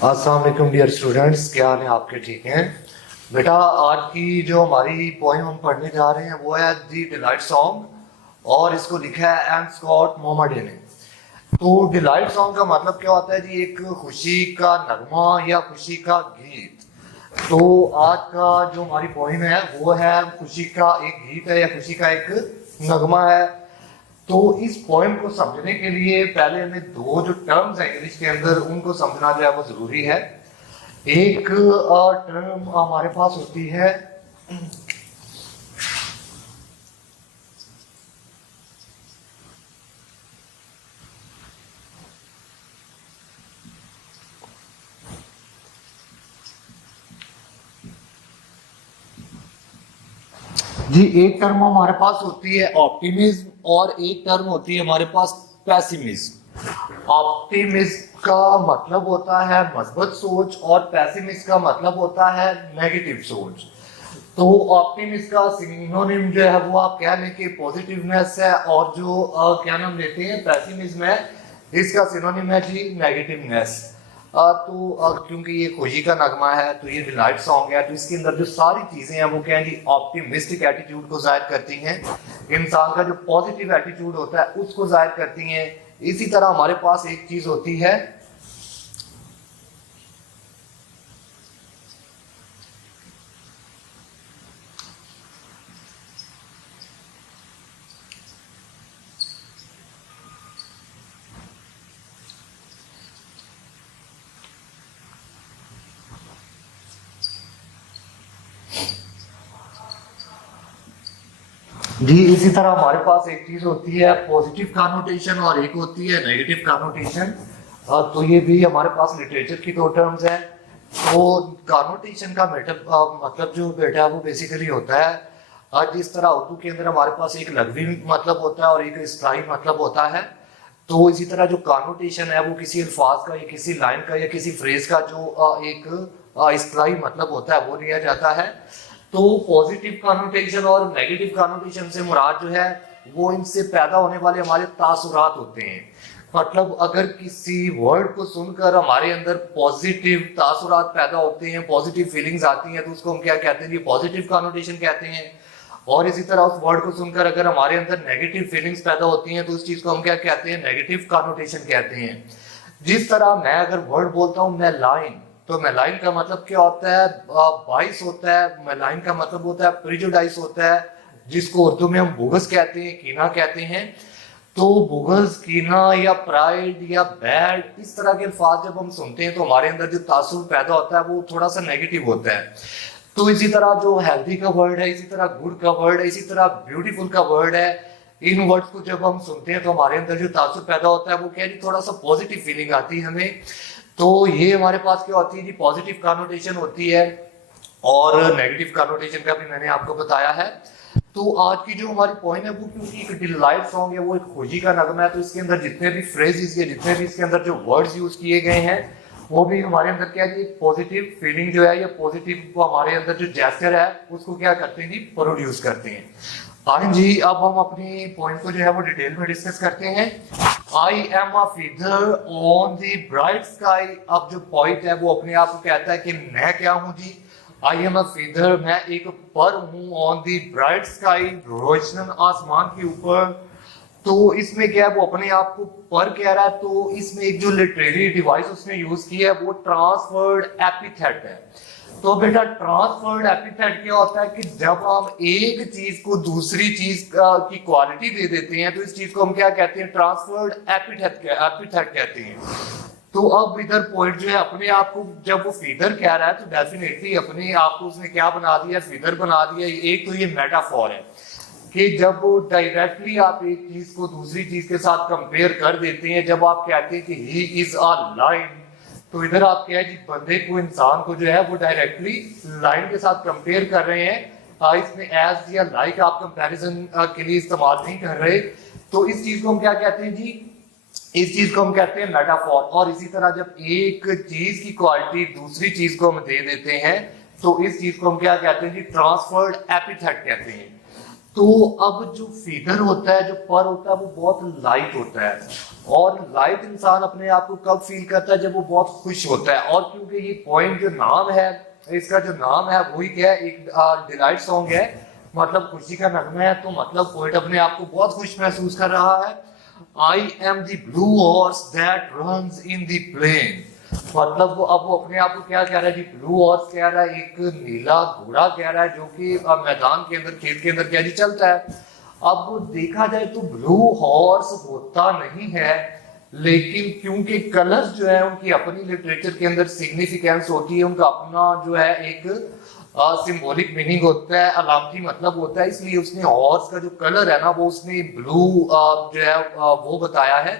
अस्सलाम वालेकुम dear students, क्या हाल है आपके? ठीक हैं बेटा? आज की जो हमारी पोएम हम पढ़ने जा रहे हैं वो है दी डिलाइट सॉन्ग और इसको लिखा है एम स्कॉट मोमाडे ने। तो डिलाइट सॉन्ग का मतलब क्या होता है जी? एक खुशी का नगमा या खुशी का गीत। तो आज का जो हमारी पोएम है वो है खुशी का एक गीत है या खुशी का एक नगमा है। तो इस पोएम को समझने के लिए पहले हमें दो जो टर्म्स है इंग्लिश के अंदर उनको समझना जो है वो जरूरी है। एक टर्म हमारे पास होती है जी, एक टर्म हमारे पास होती है ऑप्टिमिज्म और एक टर्म होती है हमारे पास पैसिमिज्म। ऑप्टिमिज्म का मतलब होता है मजबूत सोच और पैसिमिज्म का मतलब होता है नेगेटिव सोच। तो ऑप्टिमिज्म का सिनोनिम जो है वो आप कह लें कि पॉजिटिवनेस है और जो क्या नाम लेते हैं पैसिमिज्म है, इसका सिनोनिम है जी नेगेटिवनेस। क्योंकि ये खुशी का नगमा है तो ये डिलाइट सॉन्ग है, तो इसके अंदर जो सारी चीजें हैं वो क्या है जी ऑप्टिमिस्टिक एटीट्यूड को जाहिर करती हैं। इंसान का जो पॉजिटिव एटीट्यूड होता है उसको जाहिर करती हैं। इसी तरह हमारे पास एक चीज होती है जी, इसी तरह हमारे पास एक चीज होती है पॉजिटिव कॉनोटेशन और एक होती है नेगेटिव कॉनोटेशन। तो ये भी हमारे पास लिटरेचर की दो टर्म्स है। तो कॉनोटेशन का मतलब जो बेटा वो बेसिकली होता है जिस तरह उर्दू के अंदर हमारे पास एक लघवी मतलब होता है और एक इस्तिलाही मतलब होता है। तो इसी तरह जो कॉनोटेशन है वो किसी अल्फाज का या किसी लाइन का या किसी फ्रेज का जो एक इस्तिलाही मतलब होता है वो लिया जाता है। तो पॉजिटिव कॉनोटेशन और नेगेटिव कॉनोटेशन से मुराद जो है वो इनसे पैदा होने वाले हमारे तासुरात होते हैं। मतलब अगर किसी वर्ड को सुनकर हमारे अंदर पॉजिटिव तासुरात पैदा होते हैं, पॉजिटिव फीलिंग्स आती हैं, तो उसको हम क्या कहते हैं? ये पॉजिटिव कॉनोटेशन कहते हैं। और इसी तरह उस वर्ड को सुनकर अगर हमारे अंदर नेगेटिव फीलिंग्स पैदा होती हैं तो उस चीज को हम क्या कहते हैं? नेगेटिव कॉनोटेशन कहते हैं। जिस तरह मैं अगर वर्ड बोलता हूं मैं लाइन, तो मेलाइन का मतलब क्या होता है? बाइस होता है। मेलाइन का मतलब होता है प्रिजुडाइस होता है, जिसको उर्दू में हम बुगस कहते हैं, कीना कहते हैं। तो बुगस, कीना या प्राइड या बैड, इस तरह के अल्फाज जब हम सुनते हैं तो हमारे अंदर जो तासुर पैदा होता है वो थोड़ा सा नेगेटिव होता है। तो इसी तरह जो हेल्दी का वर्ड है, इसी तरह गुड का वर्ड है, इसी तरह ब्यूटीफुल का वर्ड है, इन वर्ड्स को जब हम सुनते हैं तो हमारे अंदर जो तासुर पैदा होता है वो क्या है? थोड़ा सा पॉजिटिव फीलिंग आती है हमें। तो ये हमारे पास क्या होती है जी? पॉजिटिव कॉनोटेशन होती है और नेगेटिव कॉनोटेशन का भी मैंने आपको बताया है। तो आज की जो हमारी पॉइंट है वो क्योंकि एक डिलाइट सॉन्ग है, वो एक खुशी का नगमा है, तो इसके अंदर जितने भी फ्रेजेस या जितने भी इसके अंदर जो वर्ड्स यूज किए गए हैं वो भी हमारे अंदर क्या है? पॉजिटिव फीलिंग जो है या पॉजिटिव को हमारे अंदर जो जेस्चर है उसको क्या करते हैं जी? प्रोड्यूस करते हैं। हाँ जी, अब हम अपनी पॉइंट को जो है वो डिटेल में डिस्कस करते हैं। आई am a feather on the bright sky. अब जो पॉइंट है वो अपने आप को कहता है कि मैं क्या हूं जी? आई एम अ फीदर, मैं एक पर हूं, ऑन द ब्राइट स्काई, रोशन आसमान के ऊपर। तो इसमें क्या है? वो अपने आप को पर कह रहा है। तो इसमें एक जो लिटरेरी डिवाइस उसने यूज की है वो ट्रांसफर्ड एपिथेट है। तो बेटा ट्रांसफर्ड एपिथेट क्या होता है कि जब हम एक चीज को दूसरी चीज की क्वालिटी दे देते हैं तो इस चीज को हम क्या कहते हैं? ट्रांसफर्ड एपिथेट कहते हैं। तो अब इधर पॉइंट जो है अपने आप को जब वो फीदर कह रहा है तो डेफिनेटली अपने आप को उसने क्या बना दिया? फीदर बना दिया। एक तो ये मेटाफोर है कि जब डायरेक्टली आप एक चीज को दूसरी चीज के साथ कंपेयर कर देते हैं, जब आप कहते हैं कि ही इज अ लाइन, तो इधर आप क्या है जी? बंदे को, इंसान को जो है वो डायरेक्टली लाइन के साथ कंपेयर कर रहे हैं। इसमें एज या लाइक आप कंपैरिजन के लिए इस्तेमाल नहीं कर रहे। तो इस चीज को हम क्या कहते हैं जी? इस चीज को हम कहते हैं मेटाफोर। और इसी तरह जब एक चीज की क्वालिटी दूसरी चीज को हम दे देते हैं तो इस चीज को हम क्या कहते हैं जी? ट्रांसफर्ड एपिथेट कहते हैं। तो अब जो फिगर होता है, जो पर होता है, वो बहुत लाइट होता है। और लाइट इंसान अपने आप को कब फील करता है, जब वो बहुत खुश होता है। और क्योंकि ये पॉइंट जो नाम है, इसका जो नाम है वही क्या है, एक डिलाइट सॉन्ग है, मतलब खुशी का नगमा है। तो मतलब पोएट अपने आप को बहुत खुश महसूस कर रहा है। I am the blue horse that runs in the plain. मतलब वो अपने आप को क्या कह रहा है जी, ब्लू हॉर्स कह रहा है, एक नीला घोड़ा कह रहा है, जो कि मैदान के अंदर, खेत के अंदर क्या जी चलता है। अब देखा जाए तो ब्लू हॉर्स होता नहीं है, लेकिन क्योंकि कलर्स जो है उनकी अपनी लिटरेचर के अंदर सिग्निफिकेंस होती है, उनका अपना जो है एक सिंबॉलिक मीनिंग होता है, अलामती मतलब होता है। इसलिए उसने हॉर्स का जो कलर है ना, वो उसने ब्लू जो है वो बताया है।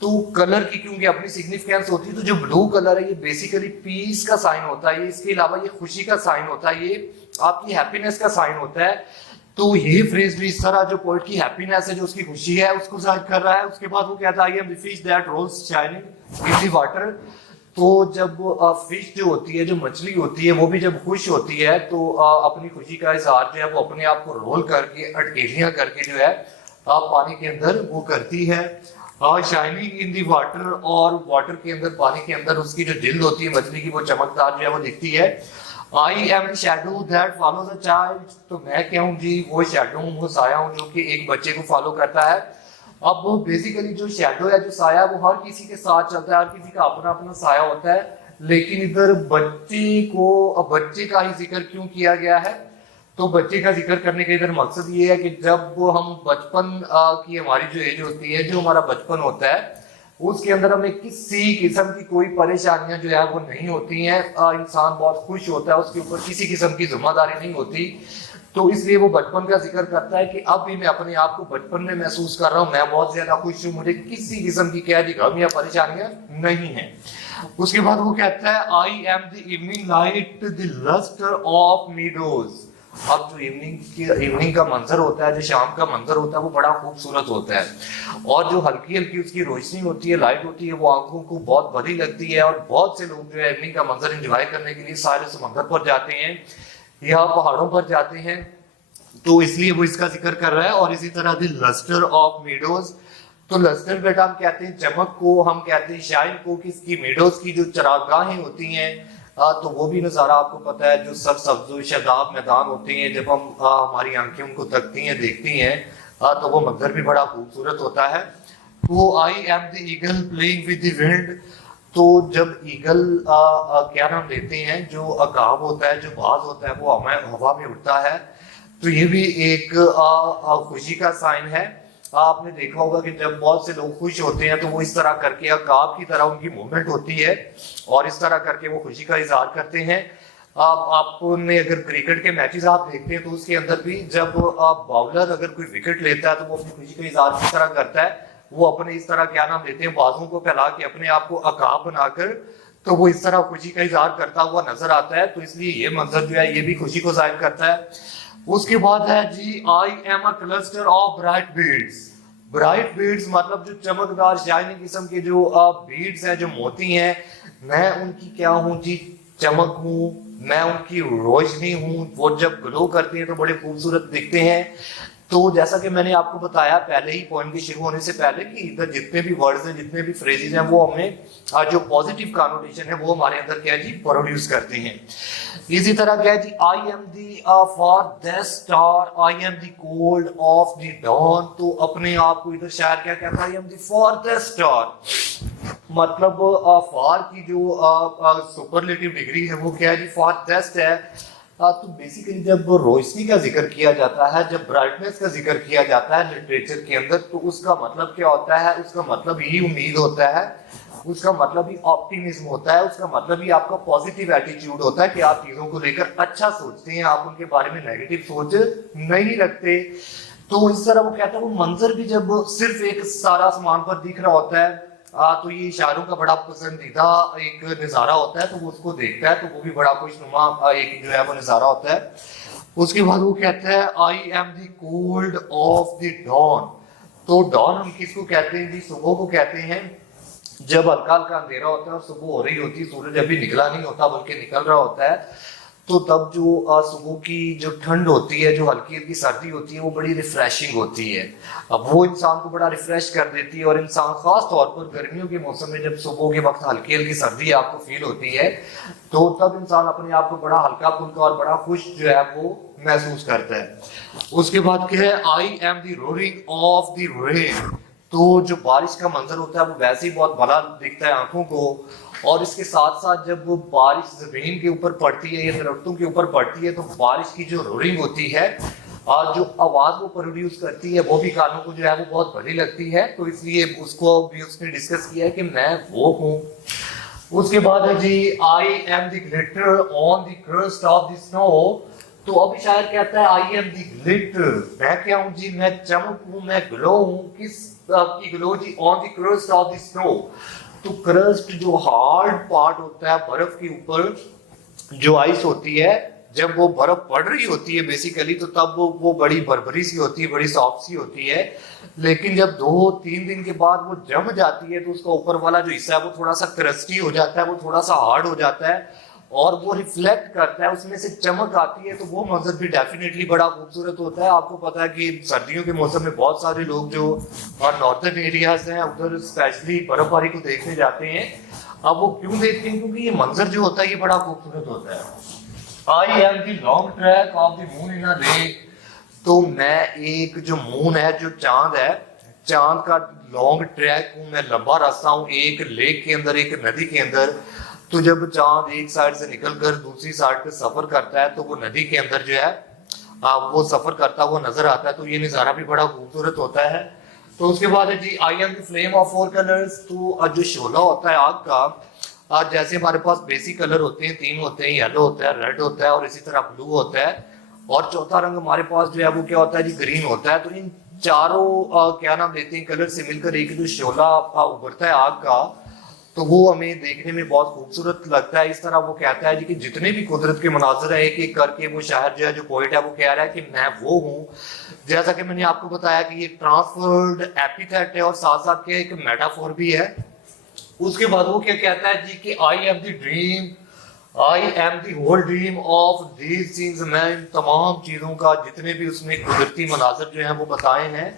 तो कलर की क्योंकि अपनी सिग्निफिकेंस होती है, तो जो ब्लू कलर है ये बेसिकली पीस का साइन होता है, इसके अलावा ये खुशी का साइन होता है, ये आपकी हैप्पीनेस का साइन होता है। तो ये फ्रेज भी इस तरह जो पोएट की हैप्पीनेस है, जो उसकी खुशी है, उसको जाहिर कर रहा है। उसके बाद वो कहता है I am the fish that rolls shining in the water. तो जब फिश जो होती है, जो मछली होती है, वो भी जब खुश होती है तो अपनी खुशी का इजहार जो है वो अपने आप को रोल करके, अटकेलियां करके जो है पानी के अंदर वो करती है, शाइनिंग इन दी वाटर। और वाटर के अंदर, पानी के अंदर उसकी जो जिल्द होती है मछली की, वो चमकदार जो है वो दिखती है। I am the shadow that follows a child. तो मैं क्या हूँ जी, वो शैडो हूँ, वो साया हूँ, जो कि एक बच्चे को फॉलो करता है। अब वो बेसिकली जो शैडो है, जो साया है, वो हर किसी के साथ चलता है, हर किसी का अपना अपना साया होता है। लेकिन इधर बच्चे को, अब बच्चे का ही जिक्र क्यों किया गया है, तो बच्चे का जिक्र करने का इधर मकसद ये है कि जब हम बचपन की हमारी जो एज होती है, जो हमारा बचपन होता है, उसके अंदर हमें किसी किस्म की कोई परेशानियां जो है वो नहीं होती हैं। इंसान बहुत खुश होता है, उसके ऊपर किसी किस्म की जिम्मेदारी नहीं होती। तो इसलिए वो बचपन का जिक्र करता है कि अब भी मैं अपने आप को बचपन में महसूस कर रहा हूँ, मैं बहुत ज्यादा खुश हूँ, मुझे किसी किस्म की क्या गम या परेशानियां नहीं है। उसके बाद वो कहता है I am the evening light the lustre of meadows. अब जो इवनिंग का मंजर होता है, जो शाम का मंजर होता है, वो बड़ा खूबसूरत होता है। और जो हल्की हल्की उसकी रोशनी होती है, लाइट होती है, वो आंखों को बहुत भली लगती है। और बहुत से लोग जो है इवनिंग का मंजर एंजॉय करने के लिए सारे समंदर पर जाते हैं या पहाड़ों पर जाते हैं। तो इसलिए वो इसका जिक्र कर रहा है। और इसी तरह द लस्टर ऑफ मीडोज। तो लस्टर बेटा हम कहते हैं चमक को, हम कहते हैं शाइन को, किसकी, मेडोज की जो चरागाहें होती हैं। तो वो भी नज़ारा आपको पता है, जो सरसब्ज शादाब मैदान होते हैं, जब हम हमारी आंखें उनको तकती हैं, देखती हैं, तो वो मंजर भी बड़ा खूबसूरत होता है। तो आई am the eagle playing with the wind. तो जब ईगल क्या नाम लेते हैं, जो अकाब होता है, जो बाज होता है, वो हवा में उड़ता है। तो ये भी एक खुशी का साइन है। आपने देखा होगा कि जब बहुत से लोग खुश होते हैं तो वो इस तरह करके अकाब की तरह उनकी मूवमेंट होती है, और इस तरह करके वो खुशी का इजहार करते हैं। आपने अगर क्रिकेट के मैचेस आप देखते हैं तो उसके अंदर भी जब बाउलर अगर कोई विकेट लेता है तो वो अपनी खुशी का इजहार किस तरह करता है, वो अपने इस तरह क्या नाम लेते हैं, बाजों को फैला के अपने आप को अकाब बनाकर, तो वो इस तरह खुशी का इजहार करता हुआ नजर आता है। तो इसलिए ये मंजर जो है ये भी खुशी को जाहिर करता है। उसके बाद है जी I am a cluster of bright beads. Bright beads मतलब जो चमकदार शाइनिंग किस्म के जो बीड्स हैं, जो मोती हैं, मैं उनकी क्या हूँ जी, चमक हूँ, मैं उनकी रोशनी हूँ। वो जब ग्लो करते हैं तो बड़े खूबसूरत दिखते हैं। तो जैसा कि मैंने आपको बताया पहले ही पॉइंट के शुरू होने से पहले, कि इधर जितने भी वर्ड्स हैं, जितने भी फ्रेजेस हैं, वो हमें जो पॉजिटिव कॉनोटेशन है वो हमारे अंदर क्या है जी, प्रोड्यूस करते हैं। इसी तरह क्या है जी, I am the for star, I am the cold of the dawn. तो अपने आप को इधर शायर क्या कहता है, I am the for the star. मतलब फॉर की जो सुपरलेटिव डिग्री है वो क्या है जी, फॉर बेस्ट है। तो बेसिकली जब रोशनी का जिक्र किया जाता है, जब ब्राइटनेस का जिक्र किया जाता है लिटरेचर के अंदर, तो उसका मतलब क्या होता है, उसका मतलब ही उम्मीद होता है, उसका मतलब ही ऑप्टिमिज्म होता है, उसका मतलब ही आपका पॉजिटिव एटीट्यूड होता है कि आप चीजों को लेकर अच्छा सोचते हैं, आप उनके बारे में नेगेटिव सोच नहीं रखते। तो इस तरह वो कहता है, वो मंजर भी जब सिर्फ एक सारा आसमान पर दिख रहा होता है, तो ये शायरों का बड़ा पसंदीदा एक नज़ारा होता है, तो वो उसको देखता है तो वो भी बड़ा खुशनुमा एक जो है वो नज़ारा होता है। उसके बाद वो कहता है I am the cold of the dawn. तो डॉन हम किसको कहते हैं जी, सुबह को कहते हैं। जब हल्का हल्का अंधेरा होता है और सुबह हो रही होती है, सूरज अभी निकला नहीं होता बल्कि निकल रहा होता है, तो तब जो सुबह की जो ठंड होती है, जो हल्की हल्की सर्दी होती है, वो बड़ी रिफ्रेशिंग होती है। अब वो इंसान को बड़ा रिफ्रेश कर देती है, और इंसान खास तौर पर गर्मियों के मौसम में जब सुबह के वक्त हल्की हल्की सर्दी आपको फील होती है, तो तब इंसान अपने आप को बड़ा हल्का फुल्का और बड़ा खुश जो है वो महसूस करता है। उसके बाद क्या है, I am the roaring of the rain. तो जो बारिश का मंजर होता है वो वैसे ही बहुत भला दिखता है आंखों को, और इसके साथ साथ जब वो बारिश जमीन के ऊपर पड़ती है या दरख्तों के ऊपर पड़ती है, तो बारिश की जो रोरिंग होती है और जो आवाज वो प्रोड्यूस करती है, वो भी कानों को जो है वो बहुत भली लगती है। तो इसलिए उसको भी उसने डिस्कस किया है कि मैं वो हूँ। उसके बाद है जी, I am the glitter on the crust of the snow. तो अभी शायर कहता है आई एम द ग्लिटर, मैं क्या हूँ जी, मैं चमक हूँ, मैं ग्लो हूँ। किस की ग्लो जी? On the crust of the snow. तो क्रस्ट जो हार्ड पार्ट होता है बर्फ के ऊपर, जो आइस होती है, जब वो बर्फ पड़ रही होती है बेसिकली, तो तब वो बड़ी भरभरी सी होती है, बड़ी सॉफ्ट सी होती है। लेकिन जब 2-3 दिन के बाद वो जम जाती है, तो उसका ऊपर वाला जो हिस्सा है वो थोड़ा सा क्रस्टी हो जाता है, वो थोड़ा सा हार्ड हो जाता है, और वो रिफ्लेक्ट करता है, उसमें से चमक आती है। तो वो मंजर भी डेफिनेटली बड़ा खूबसूरत होता है। आपको पता है कि सर्दियों के मौसम में बहुत सारे लोग जो नॉर्दर्न एरियाज हैं उधर स्पेशली बर्फबारी को देखने जाते हैं। अब वो क्यों देखते हैं? क्योंकि ये मंजर जो होता है ये बड़ा खूबसूरत होता है। I am the long track of the moon in a lake. तो मैं एक जो मून है, जो चांद है, चांद का लॉन्ग ट्रैक हूँ, मैं लंबा रास्ता हूँ एक लेक के अंदर, एक नदी के अंदर। तो जब चांद एक साइड से निकलकर दूसरी साइड पे सफर करता है, तो वो नदी के अंदर जो है वो सफर करता हुआ नजर आता है। तो ये नजारा भी बड़ा खूबसूरत होता है। तो उसके बाद है जी, I am the flame of 4 colours. तो जो शोला होता है आग का, जैसे हमारे पास बेसिक कलर होते हैं 3 होते हैं, येलो होता है, रेड होता है और इसी तरह ब्लू होता है, और चौथा रंग हमारे पास जो है वो क्या होता है जी? ग्रीन होता है। तो इन चारों क्या नाम देते हैं, कलर से मिलकर एक जो शोला उभरता है आग का, तो वो हमें देखने में बहुत खूबसूरत लगता है। इस तरह वो कहता है जी कि जितने भी कुदरत के मनाजर है, एक एक करके वो शायर जो है, जो पोइट है, वो कह रहा है कि मैं वो हूँ। जैसा कि मैंने आपको बताया कि ये ट्रांसफर्ड एपिथेट है और साथ साथ के एक मेटाफोर भी है। उसके बाद वो क्या कहता है जी कि I am the dream, I am the whole dream of these scenes. मैं इन तमाम चीजों का, जितने भी उसने कुदरती मनाजर जो है वो बताए हैं,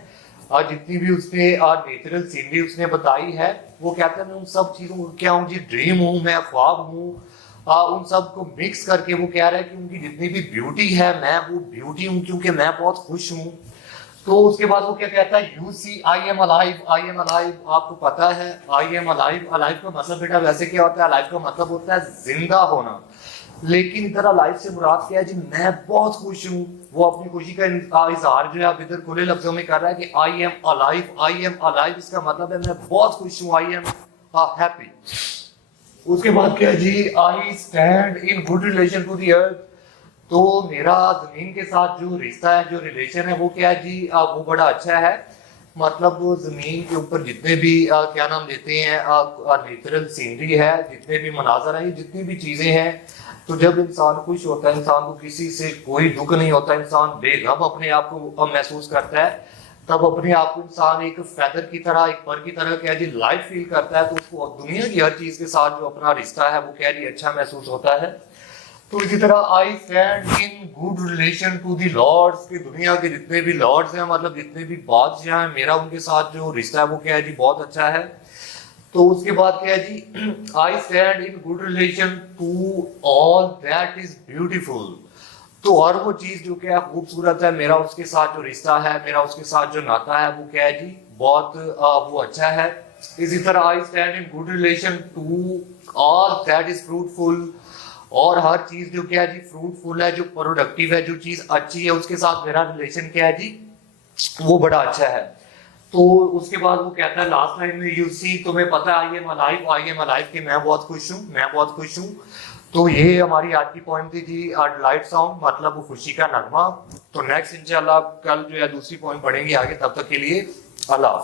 और जितनी भी उसने नेचुरल सीनरी उसने बताई है, वो कहता है मैं उन सब चीजों को क्या हूँ जी? ड्रीम हूँ, मैं ख्वाब हूँ। उन सब को मिक्स करके वो कह रहा है कि उनकी जितनी भी ब्यूटी है, मैं वो ब्यूटी हूँ, क्योंकि मैं बहुत खुश हूँ। तो उसके बाद वो क्या कहता है, you see I am alive, I am alive. आपको पता है आई एम अलाइव, अलाइव का मतलब बेटा वैसे क्या होता है? अलाइव का मतलब होता है जिंदा होना। लेकिन इधर अलाइव से मुराद क्या है जी? मैं बहुत खुश हूँ। वो अपनी खुशी का इजहार जो है आप इधर खुले लफ्जों में कर रहा है कि I am alive, I am alive. इसका मतलब है मैं बहुत खुश हूँ, आई एम हैप्पी। उसके बाद क्या है जी, I stand in good relation to the earth. तो मेरा जमीन के साथ जो रिश्ता है, जो रिलेशन है, वो क्या है जी? वो बड़ा अच्छा है। मतलब वो जमीन के ऊपर जितने भी क्या नाम देते हैं नेचुरल सीनरी है, जितने भी मनाजर है, जितनी भी चीजें हैं, तो जब इंसान खुश होता है, इंसान को किसी से कोई दुख नहीं होता, इंसान बेगम अपने आप को महसूस करता है, तब अपने आप को इंसान एक फेदर की तरह, एक पर की तरह क्या जी लाइट फील करता है। तो उसको दुनिया की हर चीज के साथ जो अपना रिश्ता है वो क्या जी अच्छा महसूस होता है। तो इसी तरह I stand in good relation to the lords, की दुनिया के जितने भी लॉर्ड्स हैं, मतलब जितने भी बादशाह हैं, मेरा उनके साथ जो रिश्ता है वो क्या है जी बहुत अच्छा है। तो उसके बाद क्या है जी, I stand in good relation to all that is beautiful. तो हर वो चीज जो क्या खूबसूरत है, मेरा उसके साथ जो रिश्ता है, मेरा उसके साथ जो नाता है, वो क्या है जी बहुत वो अच्छा है। इसी तरह I stand in good relation to all that is fruitful. और हर चीज जो क्या है जी फ्रूटफुल है, जो प्रोडक्टिव है, जो चीज अच्छी है, उसके साथ मेरा रिलेशन क्या है जी वो बड़ा अच्छा है। तो उसके बाद वो कहता है लास्ट लाइन में, यू सी, तुम्हें पता है I am alive, I am alive कि मैं बहुत खुश हूँ, मैं बहुत खुश हूँ। तो ये हमारी आज की पॉइंट थी जी, डिलाइट सॉन्ग, मतलब वो खुशी का नगमा। तो नेक्स्ट इंशाल्लाह कल जो है दूसरी पॉइंट पढ़ेंगे आगे। तब तक के लिए अल्लाह हाफ़िज़।